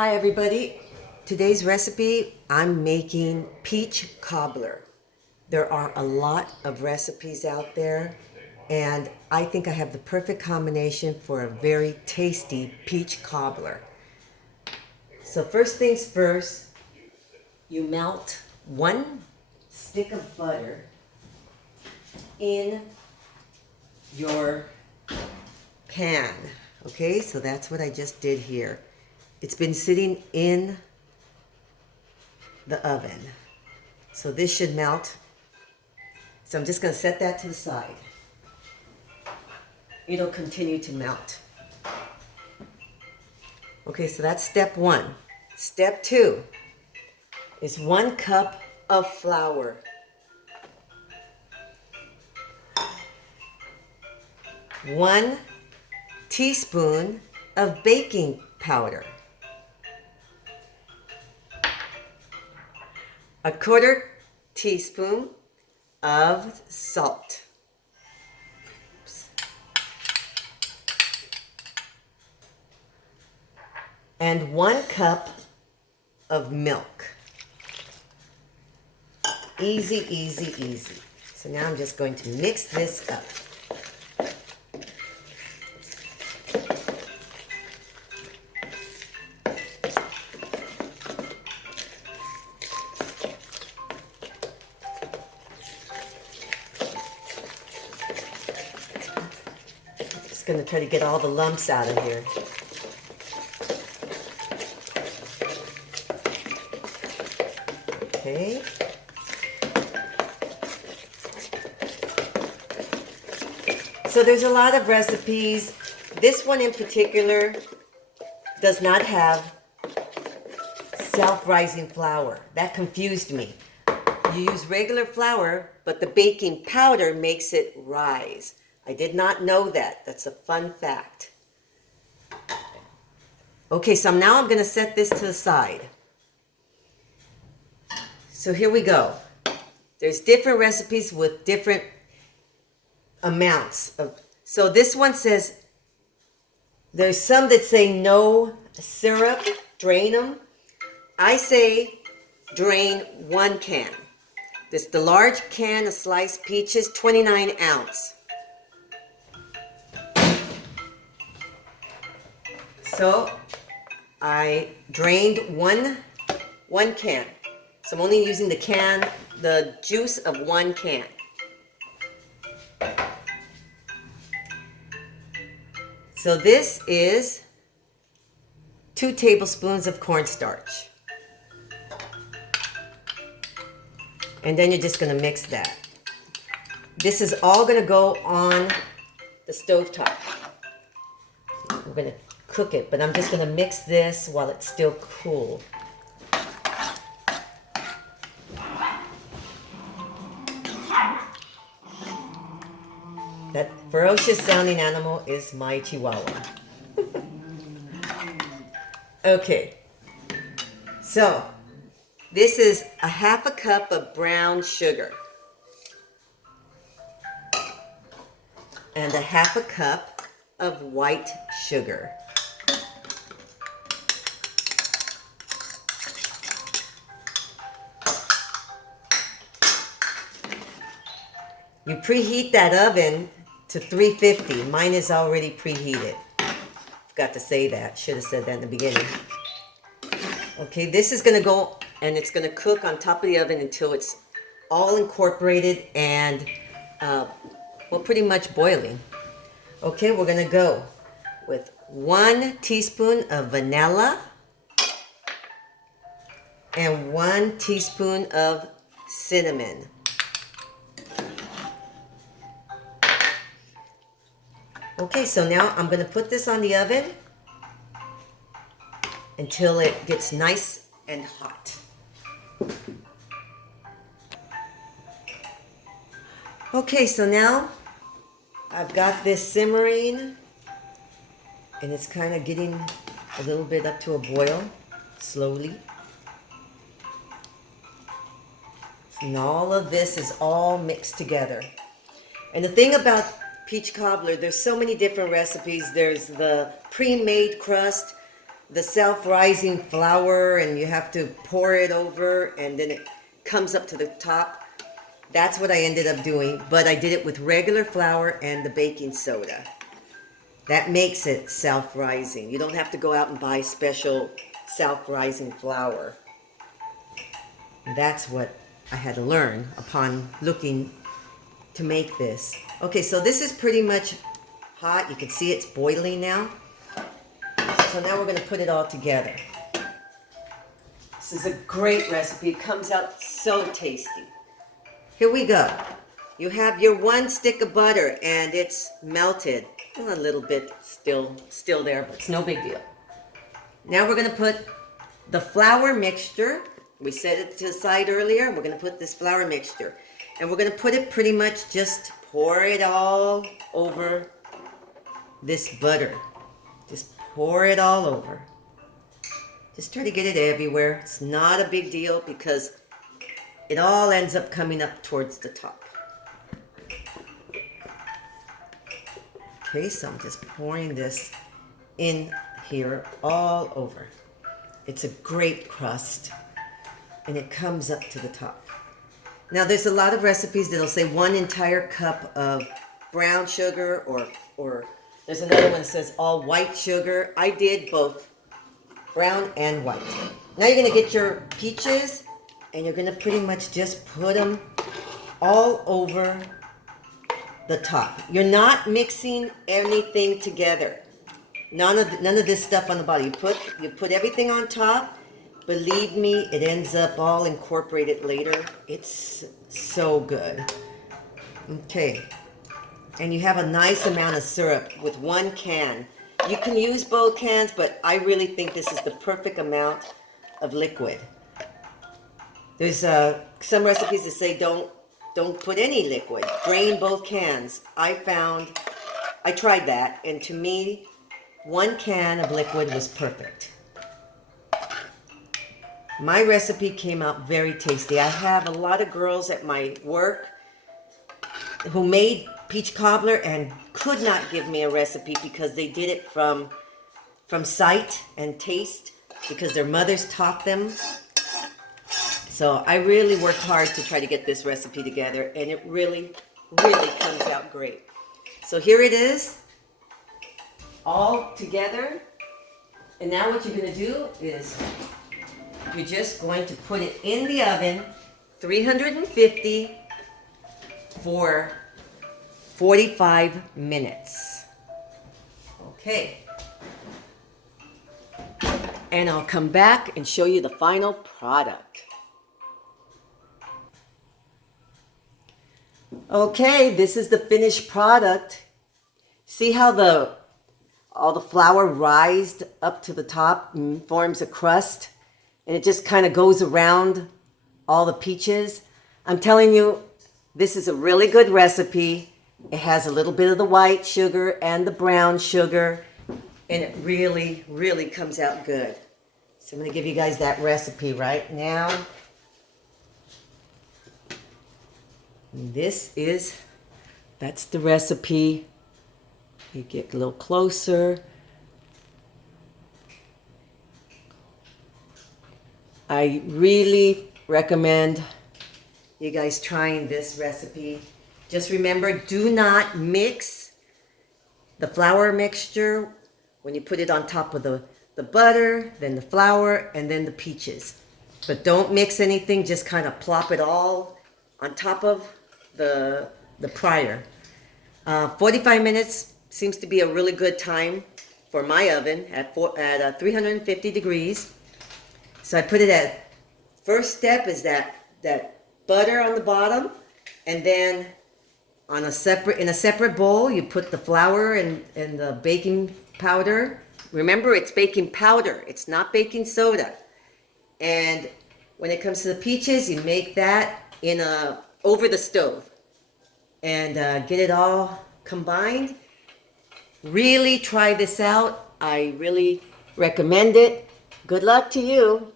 Hi everybody. Today's recipe, I'm making peach cobbler. There are a lot of recipes out there and I think I have the perfect combination for a very tasty peach cobbler. So first things first, you melt 1 stick of butter in your pan. Okay, so that's what I just did here. It's been sitting in the oven. So this should melt. So I'm just going to set that to the side. It'll continue to melt. Okay, so that's step 1. Step 2 is 1 cup of flour. 1 teaspoon of baking powder. 1/4 teaspoon of salt. And 1 cup of milk. Easy, easy, easy. So now I'm just going to mix this up. Just going to try to get all the lumps out of here. Okay. So there's a lot of recipes. This one in particular does not have self-rising flour. That confused me. You use regular flour, but the baking powder makes it rise. I did not know that. That's a fun fact. Okay, so now I'm going to set this to the side. So here we go. There's different recipes with different amounts of. So this one says, there's some that say no syrup, drain them. I say drain 1 can. This the large can of sliced peaches, 29 ounce. So I drained one can. So I'm only using the juice of 1 can. So this is 2 tablespoons of cornstarch. And then you're just going to mix that. This is all going to go on the stovetop. We're going to cook it, but I'm just going to mix this while it's still cool. That ferocious sounding animal is my chihuahua. Okay, so this is a 1/2 cup of brown sugar and a 1/2 cup of white sugar. You preheat that oven to 350. Mine is already preheated. Forgot to say that. Should have said that in the beginning. Okay, this is going to go and it's going to cook on top of the oven until it's all incorporated and, well, pretty much boiling. Okay, we're going to go with 1 teaspoon of vanilla and 1 teaspoon of cinnamon. Okay, so now I'm going to put this on the oven until it gets nice and hot. Okay, so now I've got this simmering and it's kind of getting a little bit up to a boil slowly. And all of this is all mixed together. And the thing about peach cobbler, there's so many different recipes. There's the pre-made crust. the self-rising flour and you have to pour it over and then it comes up to the top. That's what I ended up doing, but I did it with regular flour and the baking soda. That makes it self-rising. You don't have to go out and buy special self-rising flour. That's what I had to learn upon looking to make this. Okay, so this is pretty much hot. You can see it's boiling now. So now we're going to put it all together. This is a great recipe. It comes out so tasty. Here we go. You have your 1 stick of butter and it's melted. A little bit still there, but it's no big deal. Now we're going to put the flour mixture. We set it to the side earlier. We're going to put this flour mixture. And we're going to put it pretty much, just pour it all over this butter. Just pour it all over. Just try to get it everywhere. It's not a big deal because it all ends up coming up towards the top. Okay, so I'm just pouring this in here all over. It's a great crust and it comes up to the top. Now there's a lot of recipes that'll say 1 entire cup of brown sugar or there's another one that says all white sugar. I did both brown and white. Now you're going to get your peaches and you're going to pretty much just put them all over the top. You're not mixing anything together. None of this stuff on the bottom. You put everything on top. Believe me, it ends up all incorporated later. It's so good. Okay. And you have a nice amount of syrup with 1 can. You can use both cans, but I really think this is the perfect amount of liquid. There's some recipes that say don't put any liquid. Drain both cans. I tried that, and to me, 1 can of liquid was perfect. My recipe came out very tasty. I have a lot of girls at my work who made peach cobbler and could not give me a recipe because they did it from sight and taste because their mothers taught them. So I really worked hard to try to get this recipe together, and it really, really comes out great. So here it is, all together. And now what you're going to do is you're just going to put it in the oven, 350 for 45 minutes. Okay. And I'll come back and show you the final product. Okay, this is the finished product. See how all the flour rised up to the top and forms a crust? And it just kind of goes around all the peaches. I'm telling you, this is a really good recipe. It has a little bit of the white sugar and the brown sugar, and it really, really comes out good. So I'm going to give you guys that recipe right now. That's the recipe. You get a little closer. I really recommend you guys trying this recipe. Just remember, do not mix the flour mixture when you put it on top of the butter, then the flour, and then the peaches. But don't mix anything, just kind of plop it all on top of the prior. 45 minutes seems to be a really good time for my oven at 350 degrees. So I put it at, first step is that butter on the bottom, and then in a separate bowl you put the flour and the baking powder. Remember, it's baking powder, it's not baking soda. And when it comes to the peaches, you make that over the stove and get it all combined. Really try this out. I really recommend it. Good luck to you.